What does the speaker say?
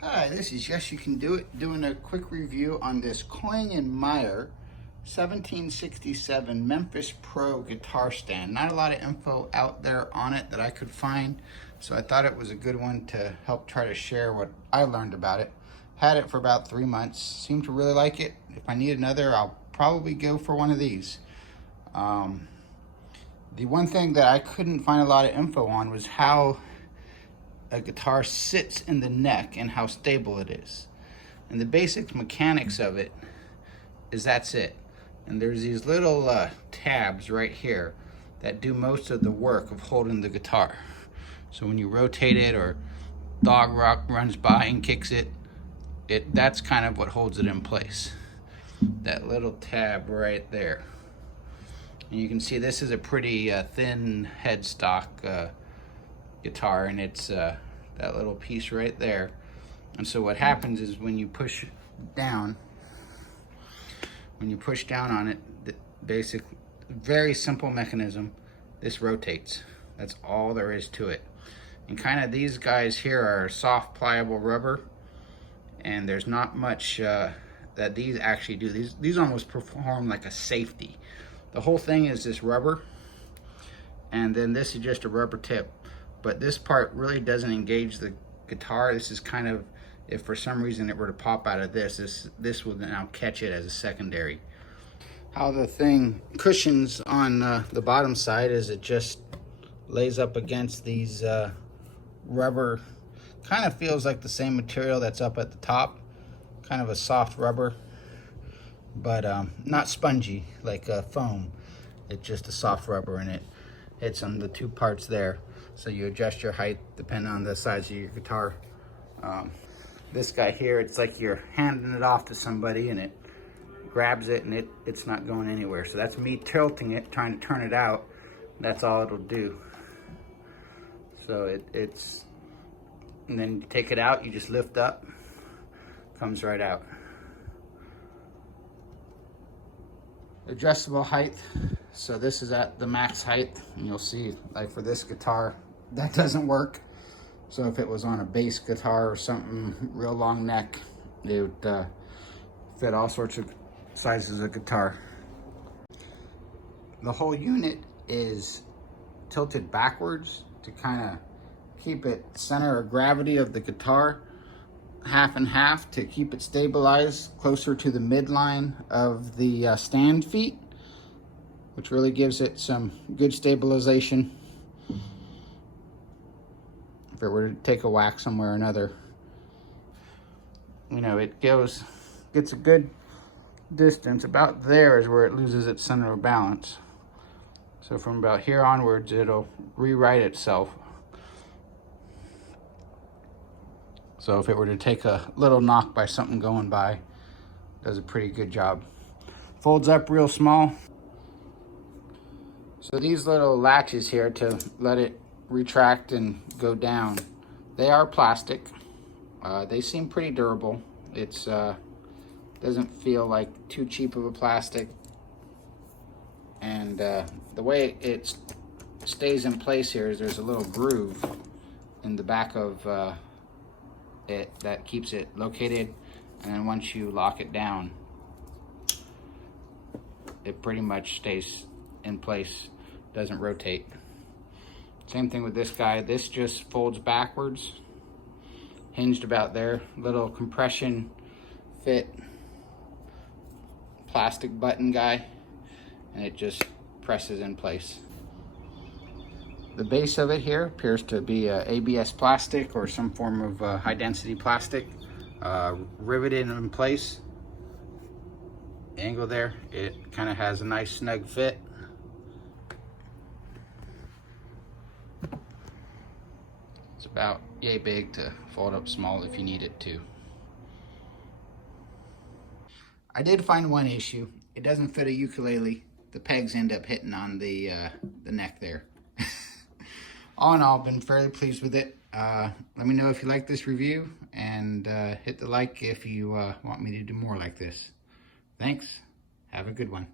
Hi, this is Yes You Can Do It, doing a quick review on this Konig and Meyer 1767 Memphis Pro guitar stand. Not a lot of info out there on it that I could find, so I thought it was a good one to help try to share what I learned about it. Had it for about 3 months, seemed to really like it. If I need another, I'll probably go for one of these. The one thing that I couldn't find a lot of info on was how a guitar sits in the neck and how stable it is. And the basic mechanics of it is that's it. And there's these little tabs right here that do most of the work of holding the guitar. So when you rotate it or dog runs by and kicks it, that's kind of what holds it in place. That little tab right there. And you can see this is a pretty thin headstock guitar, and it's that little piece right there. And so what happens is when you push down on it, basic, very simple mechanism, this rotates. That's all there is to it. And kind of these guys here are soft pliable rubber, and there's not much that these actually do. These almost perform like a safety. The whole thing is this rubber, and then this is just a rubber tip. But this part really doesn't engage the guitar. This is kind of, if for some reason it were to pop out of this will now catch it as a secondary. How the thing cushions on the bottom side is it just lays up against these rubber, kind of feels like the same material that's up at the top, kind of a soft rubber, but not spongy like foam. It's just a soft rubber, and it hits on the two parts there. So you adjust your height depending on the size of your guitar. This guy here, it's like you're handing it off to somebody and it grabs it, and it's not going anywhere. So that's me tilting it, trying to turn it out. That's all it'll do. So it's, and then you take it out, you just lift up, comes right out. Adjustable height. So this is at the max height, and you'll see, like for this guitar, that doesn't work. So if it was on a bass guitar or something, real long neck, it would fit all sorts of sizes of guitar. The whole unit is tilted backwards to kind of keep it center of gravity of the guitar, half and half, to keep it stabilized closer to the midline of the stand feet, which really gives it some good stabilization if it were to take a whack somewhere or another. You know, it gets a good distance. About there is where it loses its center of balance. So from about here onwards, it'll rewrite itself. So if it were to take a little knock by something going by, it does a pretty good job. Folds up real small. So these little latches here to let it retract and go down, they are plastic. They seem pretty durable. It's doesn't feel like too cheap of a plastic, and the way it stays in place here is there's a little groove in the back of it that keeps it located, and then once you lock it down, it pretty much stays in place, doesn't rotate. Same thing with this guy. This just folds backwards, hinged about there, little compression fit plastic button guy, and it just presses in place. The base of it here appears to be ABS plastic or some form of high density plastic, riveted in place. The angle there, it kind of has a nice snug fit. It's about yay big to fold up small if you need it to. I did find one issue. It doesn't fit a ukulele. The pegs end up hitting on the neck there. All in all, been fairly pleased with it. Let me know if you like this review, and hit the like if you want me to do more like this. Thanks. Have a good one.